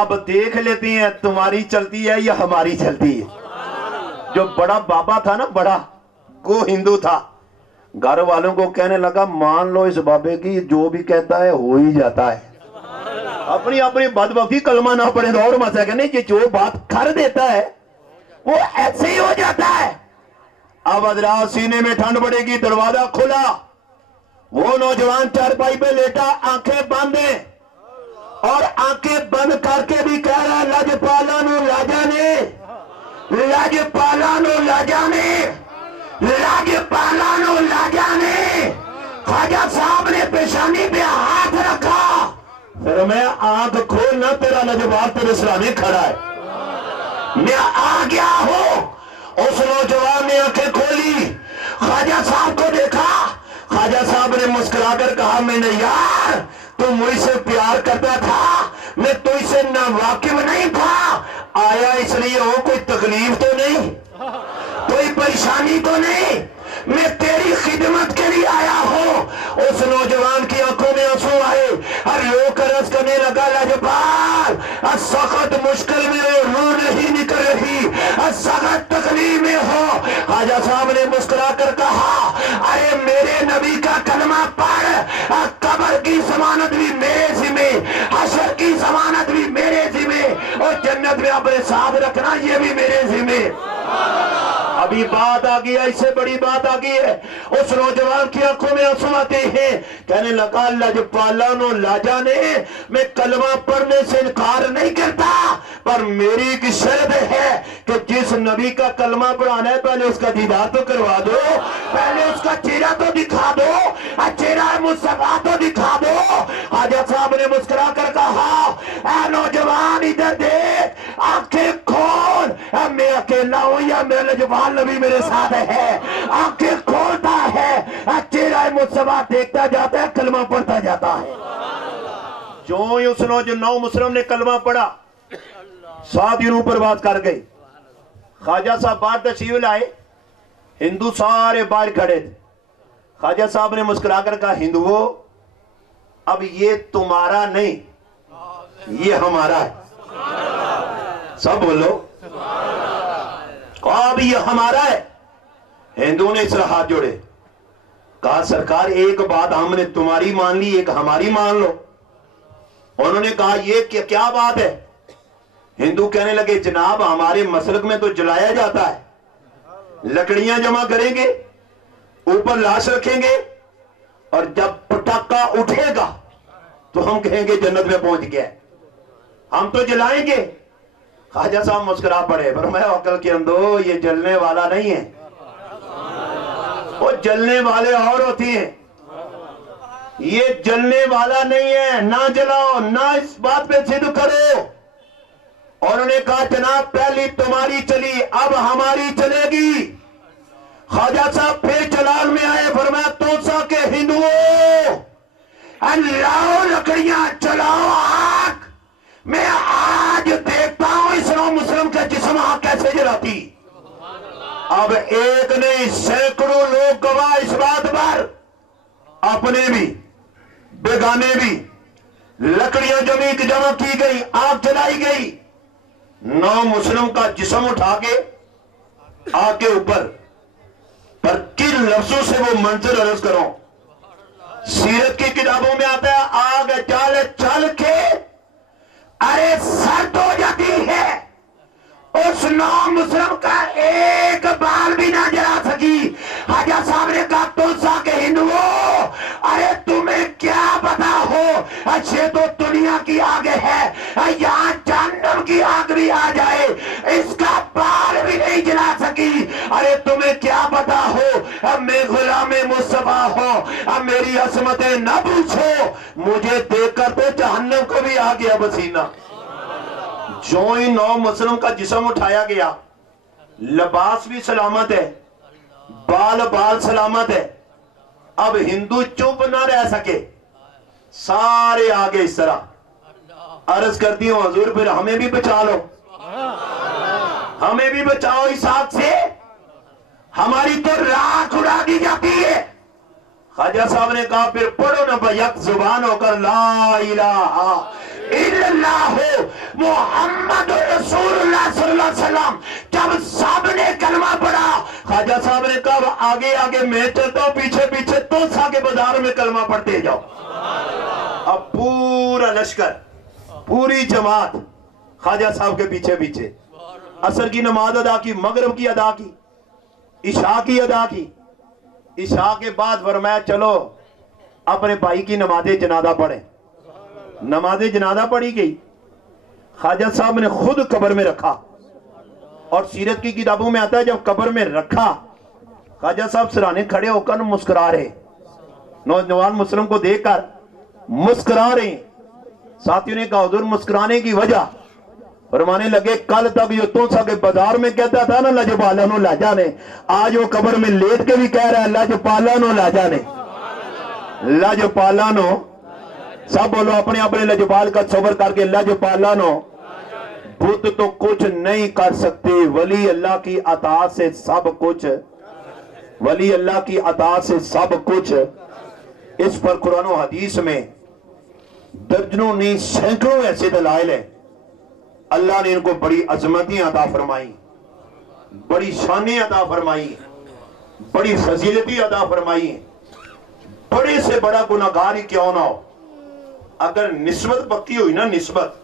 اب دیکھ لیتے ہیں تمہاری چلتی ہے یا ہماری چلتی ہے. جو بڑا بابا تھا نا, بڑا وہ ہندو تھا, گھر والوں کو کہنے لگا مان لو اس بابے کی جو بھی کہتا ہے ہو ہی جاتا ہے. اپنی اپنی بدبختی, کلمہ نہ پڑھے تو اور مسئلہ کہ نہیں, یہ جو بات کر دیتا ہے وہ ایسے ہی ہو جاتا ہے. اب حضرات سینے میں ٹھنڈ پڑے گی, دروازہ کھلا, وہ نوجوان چارپائی پہ لیٹا, آنکھیں بند ہیں اور آنکھیں بند کر کے بھی کہہ رہا لج پالانو لاجانے, لج پالانو لاجانے, لج پالانو لاجانے. خواجہ صاحب نے پیشانی پہ ہاتھ رکھا, پھر میں آنکھ کھولنا, تیرا لجپال تیرے سامنے کھڑا ہے, میں آ گیا ہوں. اس نوجوان نے آنکھیں کھولی, خواجہ صاحب کو دیکھا. خواجہ صاحب نے مسکرا کر کہا میں نے یار تو مجھ سے پیار کرتا تھا, میں تو اسے نہ واقف نہیں تھا. آیا اس لیے ہو کوئی تکلیف تو نہیں, کوئی پریشانی تو نہیں, میں تیری خدمت کے لیے آیا ہوں. اس نوجوان کی آنکھوں میں آنسو آئے اور رو کر عرض کرنے لگا لجپال سخت مشکل میں ہو, روح نہیں نکل رہی, سخت تکلیف میں ہو. خواجہ صاحب نے مسکرا کر کہا ارے میرے نبی کا کلمہ پڑھ, قبر کی ضمانت بھی میرے ذمہ, حشر کی ضمانت بھی میرے ذمہ, اور جنت میں اپنے ساتھ رکھنا یہ بھی میرے ذمہ. ابھی بات آ گئی ہے, اس سے بڑی بات آ گئی ہے. اس نوجوان کی آنکھوں میں آنسو آتے ہیں, کہنے لگا لجپالانو لاجانے, میں کلمہ پڑھنے سے انکار نہیں کرتا, پر میری ایک شرط ہے کہ جس نبی کا کلمہ پڑھانا ہے پہلے اس کا دیدار تو کروا دو, پہلے اس کا چہرہ تو دکھا دو, چہرہ مصطفیٰ تو دکھا دو. خواجہ صاحب نے مسکرا کر کہا اے نوجوان ادھر دیکھ, آنکھیں کھول, میں اکیلا ہوں یا میرا لجپال نبی میرے ساتھ ہے. آنکھیں کھولتا ہے, چہرہ مصطفیٰ دیکھتا جاتا ہے, کلمہ پڑھتا جاتا ہے. جو ہی اس نو مسلم نے کلمہ پڑھا, 7 دنوں پر بات کر گئی. خواجہ صاحب باہر تشریف لائے, ہندو سارے باہر کھڑے تھے. خواجہ صاحب نے مسکرا کر کہا ہندوؤں اب یہ تمہارا نہیں, یہ ہمارا ہے. سب بولو اب یہ ہمارا ہے. ہندو نے اس طرح ہاتھ جوڑے, کہا سرکار ایک بات ہم نے تمہاری مان لی, ایک ہماری مان لو. انہوں نے کہا یہ کیا بات ہے؟ ہندو کہنے لگے جناب ہمارے مسلک میں تو جلایا جاتا ہے, لکڑیاں جمع کریں گے, اوپر لاش رکھیں گے, اور جب پٹاخہ اٹھے گا تو ہم کہیں گے جنت میں پہنچ گیا, ہم تو جلائیں گے. خواجہ صاحب مسکرا پڑے, فرمایا عقل کے اندھو یہ جلنے والا نہیں ہے, وہ جلنے والے اور ہوتی ہیں, یہ جلنے والا نہیں ہے. نہ جلاؤ, نہ اس بات پہ ضد کرو. انہوں نے کہا جناب پہلی تمہاری چلی, اب ہماری چلے گی. خواجہ صاحب پھر چلان میں آئے, فرمایا توسا کے ہندوؤں لاؤ لکڑیاں, چلاؤ آگ. میں آج دیکھتا ہوں اس نو مسلم کا جسم آگ کیسے جلاتی. اب ایک نہیں سینکڑوں لوگ گواہ اس بات پر, اپنے بھی بیگانے بھی. لکڑیاں جمع کی گئی, آگ جلائی گئی. نو مسلم کا جسم اٹھا کے آگ کے اوپر, پر کن لفظوں سے وہ منظر عرض کرو. سیرت کی کتابوں میں آتا ہے آگ جل چل کے ارے سرد ہو جاتی ہے, اس نو مسلم کا ایک بال بھی نہ جلا سکی. خواجہ صاحب نے کہا تلسا کے ہندوؤں ارے تمہیں کیا پتا ہو, اچھے تو دنیا کی آگ ہے, یہاں جہنم کی آگ بھی آ جائے اس کا بال بھی نہیں جلا سکی. ارے تمہیں کیا پتا ہو, میں غلام مصطفیٰ ہوں, اب میری عصمتیں نہ پوچھو, مجھے دیکھ کر تو جہنم کو بھی آ گیا پسینہ. جو ہی نو مسلم کا جسم اٹھایا گیا, لباس بھی سلامت ہے, بال سلامت ہے. اب ہندو چپ نہ رہ سکے, سارے آگے اس طرح عرض کرتی ہوں حضور پھر ہمیں بھی بچا لو, ہمیں بھی بچاؤ اس آگ سے, ہماری تو راکھ اڑا دی جاتی ہے. خواجہ صاحب نے کہا پھر پڑھو نا یک زبان ہو کر لا الہ الا اللہ, محمد رسول اللہ صلی اللہ علیہ وسلم جب سب نے کلمہ پڑھا، خواجہ صاحب نے کہا آگے آگے میں چلتا ہوں، پیچھے پیچھے تو ساکے بازاروں میں کلمہ پڑھتے جاؤ۔ اب پورا لشکر، پوری جماعت خواجہ صاحب کے پیچھے پیچھے عصر کی نماز ادا کی، مغرب کی ادا کی، عشاء کی ادا کی۔ عشاء کے بعد فرمایا چلو اپنے بھائی کی نماز جنازہ پڑھیں۔ نماز جنازہ پڑھی گئی، خواجہ صاحب نے خود قبر میں رکھا، اور سیرت کی کتابوں میں آتا ہے جب قبر میں رکھا، خواجہ صاحب سرانے کھڑے ہو کر مسکرا رہے، نوجوان مسلم کو دیکھ کر مسکرا رہے۔ ساتھیوں نے کہا حضور مسکرانے کی وجہ؟ فرمانے لگے کل تک یہ تو سا کے بازار میں کہتا تھا نا لجپالا نو لاجا نے، آج وہ قبر میں لیٹ کے بھی کہہ رہا ہے لجپالا نو لاجا نے، لجپالا نو۔ سب بولو اپنے اپنے لجپال کا صبر کر کے لجپالا نو۔ بت تو کچھ نہیں کر سکتے، ولی اللہ کی اطاعت سے سب کچھ، ولی اللہ کی اطاعت سے سب کچھ۔ اس پر قرآن و حدیث میں درجنوں نہیں سینکڑوں ایسے دلائل ہیں۔ اللہ نے ان کو بڑی عظمتیں عطا فرمائی، بڑی شانیں عطا فرمائی، بڑی فضیلتیں عطا فرمائی۔ بڑے سے بڑا گناہگار ہی کیوں نہ ہو، اگر نسبت پکی ہوئی نا، نسبت،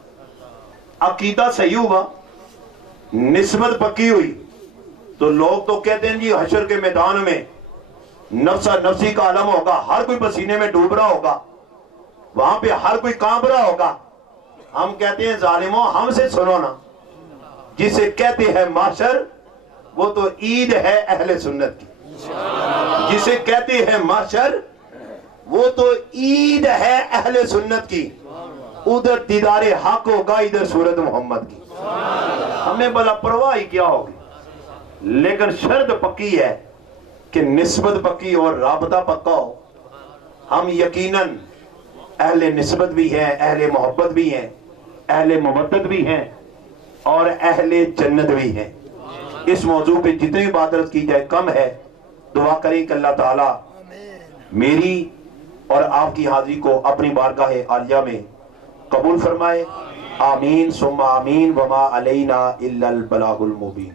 عقیدہ صحیح ہوا، نسبت پکی ہوئی، تو لوگ تو کہتے ہیں جی حشر کے میدان میں نفسہ نفسی کا عالم ہوگا، ہر کوئی پسینے میں ڈوب رہا ہوگا، وہاں پہ ہر کوئی کانپ رہا ہوگا۔ ہم کہتے ہیں ظالموں ہم سے سنو نا، جسے کہتے ہیں معاشر وہ تو عید ہے اہل سنت کی، جسے کہتے ہیں معاشر وہ تو عید ہے اہل سنت کی، ادھر دیدار حق ہوگا، ادھر صورت محمد کی۔ ہمیں بلا پرواہ کیا ہوگی، لیکن شرط پکی ہے کہ نسبت پکی اور رابطہ پکا ہو۔ ہم یقیناً اہل نسبت بھی ہیں، اہل محبت بھی ہیں، اہل مودت بھی ہیں، اور اہل جنت بھی ہیں۔ اس موضوع پہ جتنی بات عرض کی جائے کم ہے۔ دعا کریں کہ اللہ تعالیٰ میری اور آپ کی حاضری کو اپنی بارگاہ عالیہ میں قبول فرمائے۔ آمین ثم آمین، وما علینا الا البلاغ المبین۔